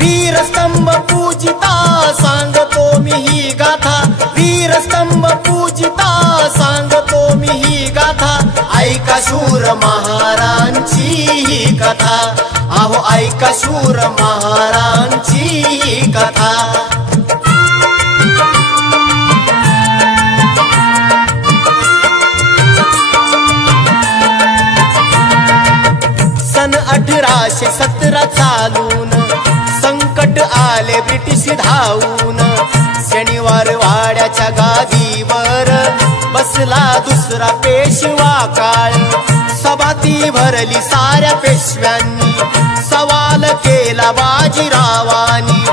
वीरस्तंभ पूजिता सांगतो मी ही गाथा, वीरस्तंभ पूजिता सांगतो मी ही गाथा, ऐका शूर महारांची ही कथा, अहो ऐका शूर महारांची ही कथा। सन 1817 चालून संकट आले ब्रिटिश धावून, शनिवार वाड्याच्या गादीवर बसला दुसरा पेशवा काळ, सभा ती भरली साऱ्या पेशव्यांनी, सवाल केला बाजीरावानी,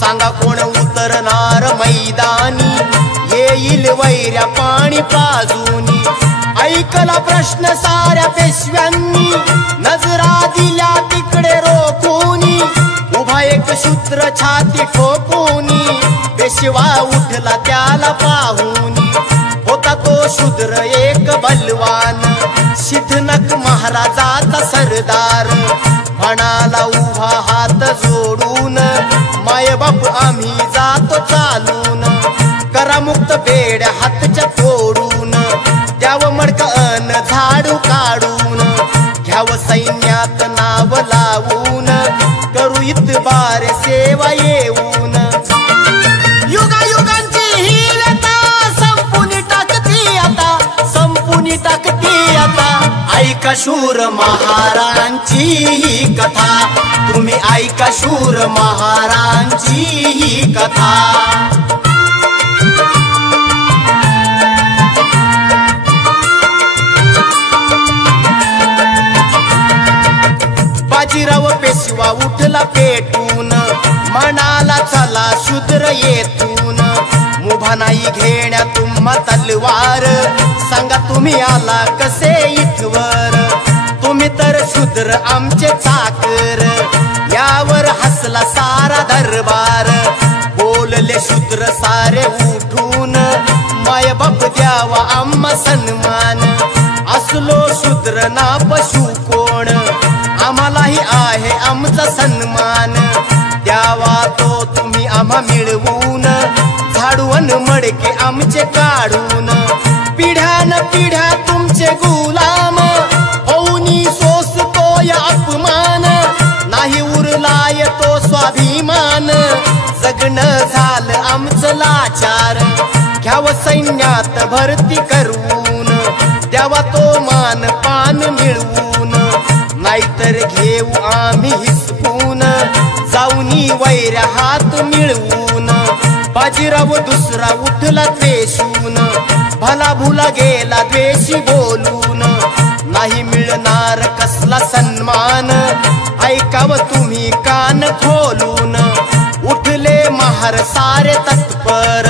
सांगा कोण उतरणार मैदानी, येईल वैऱ्या पाणी पाजूनी, ऐकला प्रश्न साऱ्या पेशव्यांनी, नजरा दिल्या तिकडे रोखूनी, उभा एक शूद्र छाती ठोकूनी, पेशवा उठला त्याला पाहूनी, होता तो शूद्र एक बलवान, सिद्धनक महाराजाचा सरदार, म्हणाला उभा हात जोडून, माय बाप आम्ही जातो चालून, करा मुक्त बेड्या हातच्या तोडून, द्याव मडक अन झाडू काढून, घ्याव सैन्यात नाव लावून, करू इतबार सेवा येऊन, युगायुगांची ही व्यथा संपून टाकती आता, संपून टाकती आता, ऐका शूर महारांची ही कथा, तुम्ही ऐका शूर महारांची ही कथा। बाजीराव पेशवा उठला पेटून, म्हणाला चला शूद्र येतून, मुभा नाही घेण्या तुम्हा तलवार, सांगा तुम्ही आला कसे इथवर, तुम्ही तर शूद्र आमचे चाकर, यावर हसला सारा दरबार, बोलले शूद्र सारे उठून, माय बाप द्यावा आम्हा सन्मान, असलो शूद्र ना पशु कोण, आम्हालाही आहे आमचा सन्मान, द्यावा तो तुम्ही आम्हा मिळवून, झाडून मडके आमचे काढून, पिढ्यान पिढ्या तुमचे गुलाम, होऊनी सोसतो या अपमान, नाही उरलाय तो स्वाभिमान, जगणं झालं आमचं लाचार, घ्याव सैन्यात भरती करून, द्यावा तो मान पान मिळवून, नाहीतर घेऊ आम्ही हिसकून, जाऊनी वैऱ्या हात मिळवून, बाजीराव दुसरा उठला द्वेषून, भला भुला गेला द्वेषी बोलून, नाही मिळणार कसला सन्मान, ऐकाव तुम्ही कान खोलून, उठले महार सारे तत्पर,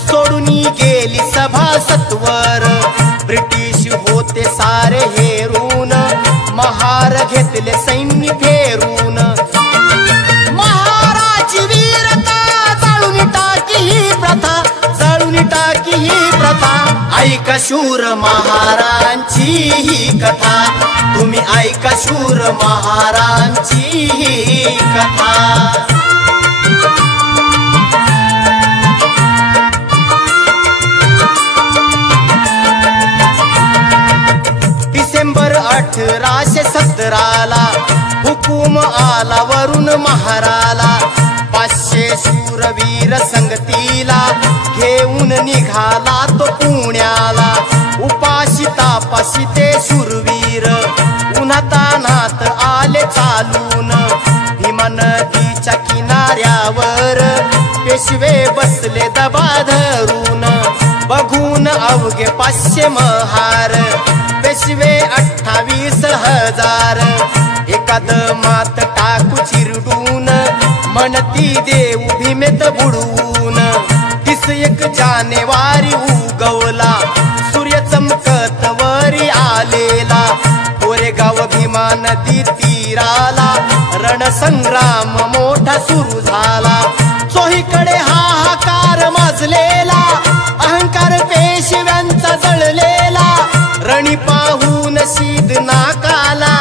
सोडूनी गेली सभा सत्वर, ब्रिटिश होते सारे हेरून, महार घेतले सैन्य फेरून, महाराची वीरता जाळून टाकी ही प्रथा, जाळून टाकी ही प्रथा, ऐका शूर महारांची ही कथा, तुम्ही ऐका शूर महारांची ही कथा। डिसेंबर 1817 हुकूम आला वरून महाराला, 500 शूरवीर संगतीला, घेऊन निघाला तो पुण्याला, उपाशी तापाशी ते शूरवीर, उन्हातानात आले चालून, भीमा नदीच्या किनाऱ्यावर, पेशवे बसले दबा धरून, बघून अवघे 500 महार, पेशवे 28,000, एकाद मात टाकू चिरडून, म्हणती देऊ भीमेत बुडवून, 31 जानेवारी उगवला, सूर्य चमकत वरी आलेला, कोरेगाव भीमा नदी तीराला, रणसंग्राम मोठा सुरू झाला, चोहीकडे हाहाकार माजलेला, अहंकार पेशव्यांचा जळलेला, रणी पाहून शीद नाकाला,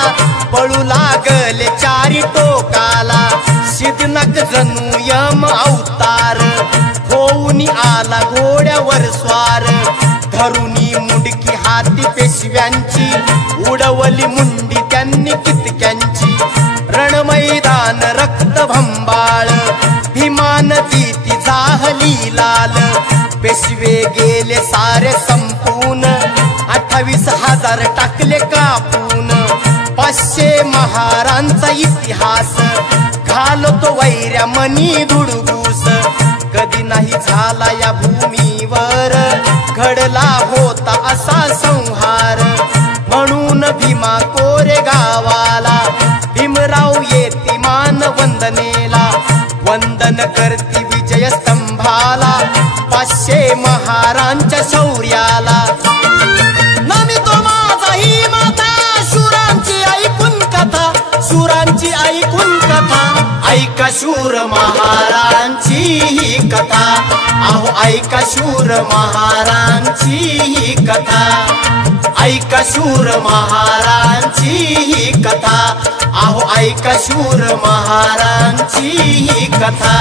पळू लागले टोकाला सिद्धनाथ जणू यम अवतार होऊनी आला घोड्यावर स्वार धरुनी मुंडकी हाती पेशव्यांची उडवली मुंडी त्यांनी कितक्यांची रणमैदान रक्त भंबाळ भीमान तीती जाहली लाल पेशवे गेले सारे संपून 28,000 टाकले कापून 500 महारांचा इतिहास घालतो वैऱ्या मनी धुडगूस कधी नाही झाला या भूमीवर घडला होता असा संहार म्हणून भीमा कोरे गावाला भीमराव येती मान वंदनेला वंदन करती विजय स्तंभाला 500 महारांच्या शौर्याला नमितो माझा ही माता शूरांची ऐकून कथा शूरांची ऐकून कथा ऐका शूर महारांची ही कथा अहो ऐका शूर महारांची ही कथा ऐका शूर महारांची ही कथा अहो ऐका शूर महारांची ही कथा।